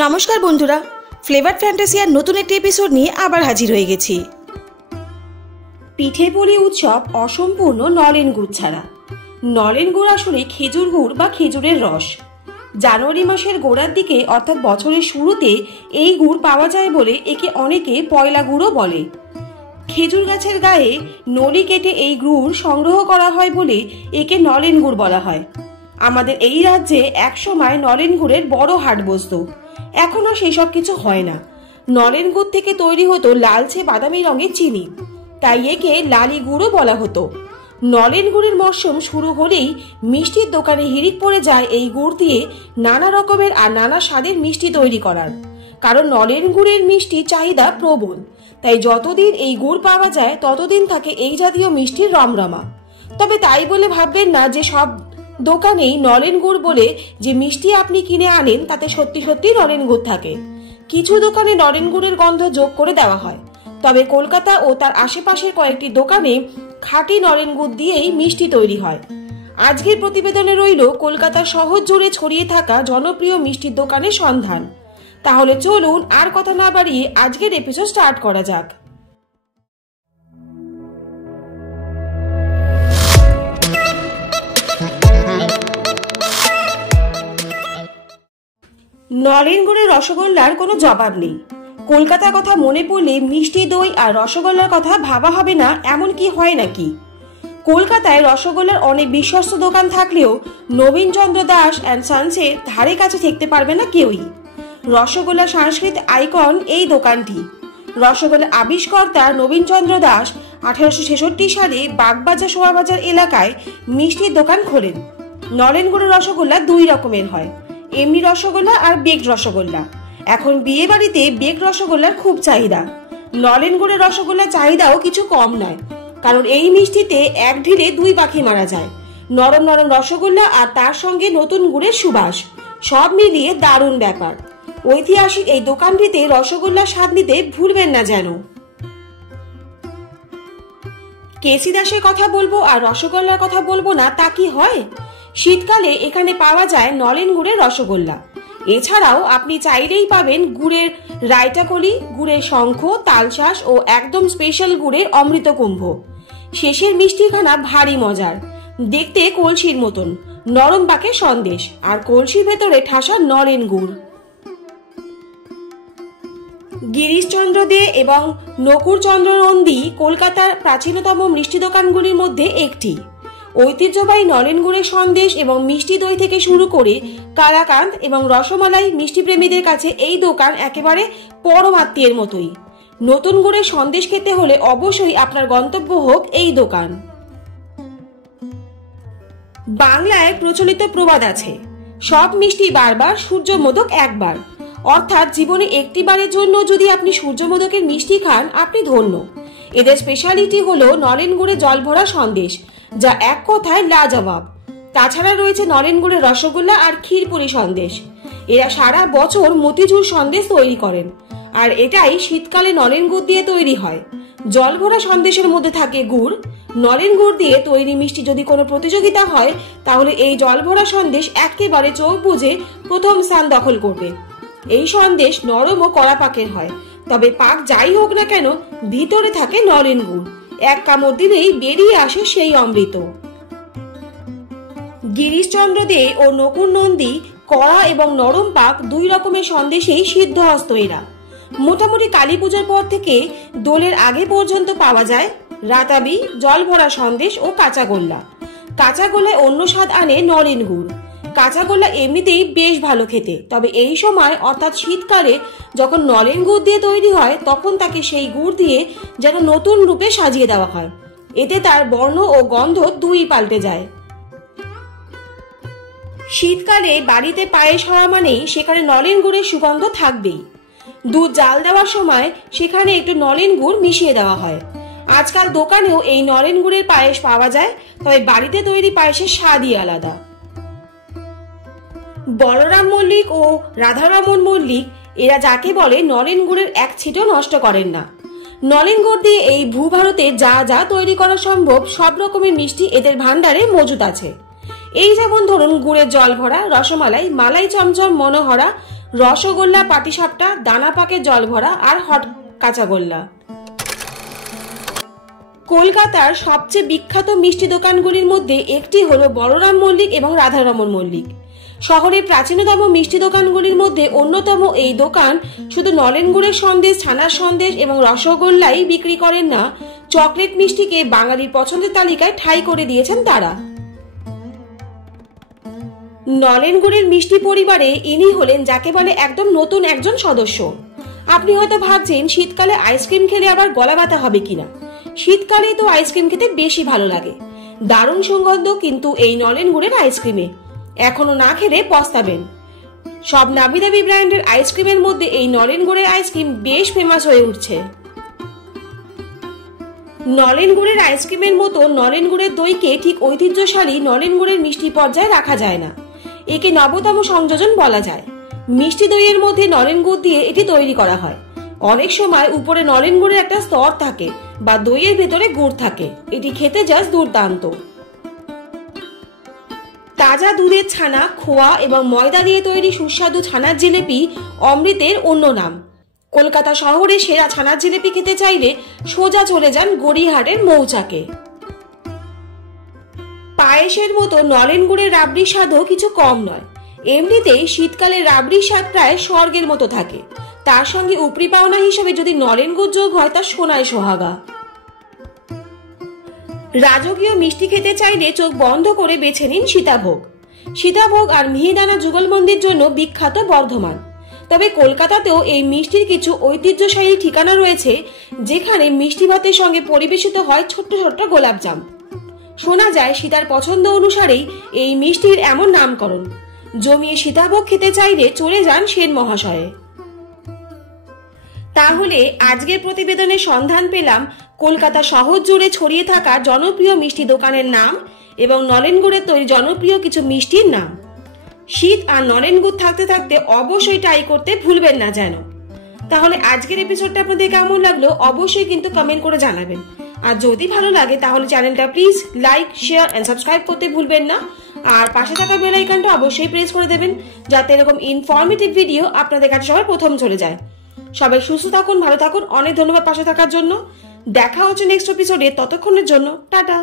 নমস্কার বন্ধুরা, ফ্লেভার ফ্যান্টাসিয়ার নতুন একটি এপিসোড নিয়ে আবার হাজির হয়ে গেছি। পিঠে পুলি উৎসব অসম্পূর্ণ নলেন গুড় ছাড়া। নলেন গুড় আসলে খেজুর গুড় বা খেজুরের রস। জানুয়ারি মাসের গোড়ার দিকে অর্থাৎ বছরের শুরুতে এই গুড় পাওয়া যায় বলে একে অনেকে পয়লা গুড়ও বলে। খেজুর গাছের গায়ে নলি কেটে এই গুড় সংগ্রহ করা হয় বলে একে নলেন গুড় বলা হয়। আমাদের এই রাজ্যে একসময় নলেন গুড়ের বড় হাট বসত, এখনো সেই সব কিছু হয় না। নলেন গুড় থেকে তৈরি হতো লালচে বাদামি রঙের চিনি, তাই একে লালি গুড়ও বলা হতো। নলেন গুড়ের মরশুম শুরু হলেই মিষ্টির দোকানে হিড়িক পড়ে যায় এই গুড় দিয়ে নানা রকমের আর নানা স্বাদের মিষ্টি তৈরি করার। কারণ নলেন গুড়ের মিষ্টি চাহিদা প্রবল, তাই যতদিন এই গুড় পাওয়া যায় ততদিন থাকে এই জাতীয় মিষ্টির রমরমা। তবে তাই বলে ভাববেন না যে সব দোকানেই নলেন গুড় বলে যে মিষ্টি আপনি কিনে আনেন তাতে সত্যি সত্যি নলেন গুড় থাকে। কিছু দোকানে নলেন গুড়ের গন্ধ যোগ করে দেওয়া হয়, তবে কলকাতা ও তার আশেপাশের কয়েকটি দোকানে খাঁটি নলেন গুড় দিয়েই মিষ্টি তৈরি হয়। আজকের প্রতিবেদনে রইল কলকাতা শহর জুড়ে ছড়িয়ে থাকা জনপ্রিয় মিষ্টির দোকানের সন্ধান। তাহলে চলুন আর কথা না বাড়িয়ে আজকের এপিসোড স্টার্ট করা যাক। নলেন গুড়ের রসগোল্লার কোনো জবাব নেই। কলকাতার কথা মনে পড়লে মিষ্টি দই আর রসগোল্লার কথা ভাবা হবে না এমন কি হয় নাকি? কলকাতায় রসগোল্লার অনেক বিশ্বস্ত দোকান থাকলেও নবীনচন্দ্র দাস অ্যান্ড সন্সের ধারে কাছে ঠেকতে পারবে না কেউই। রসগোল্লা সাংস্কৃতিক আইকন এই দোকানটি। রসগোল্লার আবিষ্কর্তা নবীনচন্দ্র দাস 1866 সালে বাগবাজার শোভাবাজার এলাকায় মিষ্টির দোকান খোলেন। নলেন গুড়ের রসগোল্লা দুই রকমের হয়, এমনি রসগোল্লা আর বেকড রসগোল্লা। এখন বিয়ে বাড়িতে বেকড রসগোল্লার খুব চাহিদা। নলেন গুড়ের রসগোল্লার চাহিদাও কিছু কম নয়, কারণ এই মিষ্টিতে এক ঢিলে দুই পাখি মারা যায়। নরম নরম রসগোল্লা আর তার সঙ্গে নতুন গুড়ের সুবাস, সব মিলিয়ে দারুণ ব্যাপার। ঐতিহাসিক এই দোকানটিতে রসগোল্লার স্বাদ নিতে ভুলবেন না যেন। কেসি দাসের কথা বলবো আর রসগোল্লার কথা বলবো না তা কি হয়? শীতকালে এখানে পাওয়া যায় নলেন গুড়ের রসগোল্লা। এছাড়াও আপনি চাইলেই পাবেন গুড়ের রায়টাকলি, গুড়ের শঙ্খ, তালশাঁস ও একদম স্পেশাল গুড়ের অমৃতকুম্ভ। শেষের মিষ্টিখানা ভারী মজার, দেখতে কলসির মতন, নরম পাকে সন্দেশ আর কলসির ভেতরে ঠাসা নলেন গুড়। গিরিশচন্দ্র দে এবং নকুরচন্দ্র নন্দী কলকাতার প্রাচীনতম মিষ্টি দোকানগুলির মধ্যে একটি। ঐতিহ্যবাহী নলেন গুড়ের সন্দেশ এবং মিষ্টি দই থেকে শুরু করে কালাকান্দ এবং রসমালাই মিষ্টি প্রেমীদের কাছে এই দোকান একেবারে পরমাত্মীয়ের মতোই। নতুন গুড়ের সন্দেশ খেতে হলে অবশ্যই আপনার গন্তব্য হোক এই দোকান। বাংলায় প্রচলিত প্রবাদ আছে, সব মিষ্টি বারবার, সূর্য মোদক একবার। অর্থাৎ জীবনে একটি বারের জন্য যদি আপনি সূর্য মোদকের মিষ্টি খান আপনি ধন্য। এদের স্পেশালিটি হলো নলেন গুড়ে জল ভরা সন্দেশ, যা এক কথায় লাজবাব। তাছাড়া রয়েছে নলেন গুড়ের রসগোল্লা আর ক্ষীরপুরি সন্দেশ। এরা সারা বছর মতিঝুর সন্দেশ তৈরি করেন, আর এটাই শীতকালে নলেন গুড় দিয়ে তৈরি হয়। জল ভরা সন্দেশের মধ্যে থাকে গুড়। নলেন গুড় দিয়ে তৈরি মিষ্টি যদি কোনো প্রতিযোগিতা হয় তাহলে এই জল ভরা সন্দেশ একেবারে চোখ বুজে প্রথম স্থান দখল করবে। এই সন্দেশ নরম ও কড়া পাকের হয়, তবে পাক যাই হোক না কেন ভিতরে থাকে নলেন গুড়। এক কামড় দিলেই বেরিয়ে আসে সেই অমৃত। গিরিশচন্দ্র দে ও নকুর নন্দী কড়া এবং নরম পাক দুই রকমের সন্দেশেই সিদ্ধহস্ত এরা। মোটামুটি কালী পুজোর পর থেকে দোলের আগে পর্যন্ত পাওয়া যায় রাতাবি, জল ভরা সন্দেশ ও কাঁচাগোল্লা। কাঁচাগোল্লায় অন্য স্বাদ আনে নলেন গুড়। কাঁচাগোল্লা এমনিতেই বেশ ভালো খেতে, তবে এই সময় অর্থাৎ শীতকালে যখন নলেন গুড় দিয়ে তৈরি হয় তখন তাকে সেই গুড় দিয়ে যেন নতুন রূপে সাজিয়ে দেওয়া হয়। এতে তার বর্ণ ও গন্ধ দুই পাল্টে যায়। শীতকালে বাড়িতে পায়েস হওয়া মানেই সেখানে নলেন গুড়ের সুগন্ধ থাকবেই। দুধ জাল দেওয়ার সময় সেখানে একটু নলেন গুড় মিশিয়ে দেওয়া হয়। আজকাল দোকানেও এই নলেন গুড়ের পায়েস পাওয়া যায়, তবে বাড়িতে তৈরি পায়েসের স্বাদই আলাদা। বলরাম মল্লিক ও রাধারমন মল্লিক এরা যাকে বলে নলেন গুড়ের এক ছিটও নষ্ট করেন না। নলেন গুড় দিয়ে এই ভূভারতে যা যা তৈরি করা সম্ভব সব রকমের মিষ্টি এদের ভান্ডারে মজুদ আছে। এই যেমন ধরুন গুড়ের জল ভরা, রসমালাই, মালাই চমচম, মনোহরা, রসগোল্লা, পাটিসাপটা, দানা পাকে জল ভরা আর হট কাঁচাগোল্লা। কলকাতার সবচেয়ে বিখ্যাত মিষ্টি দোকানগুলির মধ্যে একটি হলো বলরাম মল্লিক এবং রাধারমণ মল্লিক। শহরের প্রাচীনতম মিষ্টি দোকানগুলির মধ্যে অন্যতম এই দোকান শুধু নলেন গুড়ের সন্দেশ, ছানার সন্দেশ এবং রসগোল্লাই বিক্রি করেন না, চকলেট মিষ্টিকে বাঙালির পছন্দের তালিকায় ঠাঁই করে দিয়েছেন তারা। নলেন গুড়ের মিষ্টি পরিবারে ইনি হলেন যাকে বলে একদম নতুন একজন সদস্য। আপনি হয়তো ভাবছেন শীতকালে আইসক্রিম খেলে আবার গলা ব্যথা হবে কিনা। শীতকালে তো আইসক্রিম খেতে বেশি ভালো লাগে, দারুণ সুগন্ধ কিন্তু এই নলেন গুড়ের আইসক্রিমে। এখনো না খেলে পস্তাবেন। সব নামি দামি ব্র্যান্ডের আইসক্রিমের মধ্যে এই নলেন গুড়ের আইসক্রিম বেশ ফেমাস হয়ে উঠছে। নলেন গুড়ের আইসক্রিমের মতো নলেন গুড়ের দইকে ঠিক ঐতিহ্যশালী নলেন গুড়ের মিষ্টি পর্যায়ে রাখা যায় না। একে নবতম সংযোজন বলা যায়। মিষ্টি দইয়ের মধ্যে নলেন গুড় দিয়ে এটি তৈরি করা হয়। অনেক সময় উপরে নলেন গুড়ের একটা স্তর থাকে বা দইয়ের ভেতরে গুড় থাকে। এটি খেতে জাস্ট দুর্দান্ত। তাজা দুধের ছানা, খোয়া এবং ময়দা দিয়ে তৈরি সুস্বাদু ছানার জিলেপি অমৃতের অন্য নাম। কলকাতা শহরে সেরা ছানার জিলেপি খেতে চাইলে সোজা চলে যান গড়িয়াহাটের মৌচাকে। পায়েসের মতো নলেন গুড়ের রাবড়ির স্বাদও কিছু কম নয়। এমনিতেই শীতকালে রাবড়ির স্বাদ প্রায় স্বর্গের মতো থাকে। তার সঙ্গে উপরি পাওনা হিসেবে যদি নলেন গুড় যোগ হয় তা সোনায় সোহাগা। রাজকীয় মিষ্টি খেতে চাইলে চোখ বন্ধ করে বেছে নিন সীতাভোগ। সীতাভোগ আর মিহিদানা যুগলবন্দির জন্য বিখ্যাত বর্ধমান। তবে কলকাতাতেও এই মিষ্টির কিছু ঐতিহ্যশালী ঠিকানা রয়েছে যেখানে মিষ্টি ভাতের সঙ্গে পরিবেশিত হয় ছোট্ট ছোট্ট গোলাপজাম। শোনা যায় সীতার পছন্দ অনুসারেই এই মিষ্টির এমন নামকরণ। জমিয়ে সীতাভোগ খেতে চাইলে চলে যান সেন মহাশয়ে। তাহলে আজকের প্রতিবেদনের সন্ধান পেলাম কলকাতা শহর জুড়ে ছড়িয়ে থাকা জনপ্রিয় মিষ্টি দোকানের নাম এবং নলেন গুড়ের তৈরি জনপ্রিয় কিছু মিষ্টির নাম। শীত আর নলেন গুড় থাকতে থাকতে অবশ্যই ট্রাই করতে ভুলবেন না যেন। তাহলে আজকের এপিসোডটা আপনাদের কেমন লাগলো অবশ্যই কিন্তু কমেন্ট করে জানাবেন। আর যদি ভালো লাগে তাহলে চ্যানেলটা please like, share and subscribe করতে ভুলবেন না। আর পাশে থাকা বেল আইকনটা অবশ্যই প্রেস করে দেবেন যাতে এরকম ইনফরমেটিভ ভিডিও আপনাদের কাছে সবার প্রথম চলে যায়। সবাই সুস্থ থাকুন, ভালো থাকুন। অনেক ধন্যবাদ পাশে থাকার জন্য। দেখা হচ্ছে নেক্সট এপিসোডে। ততক্ষণের জন্য টাটা।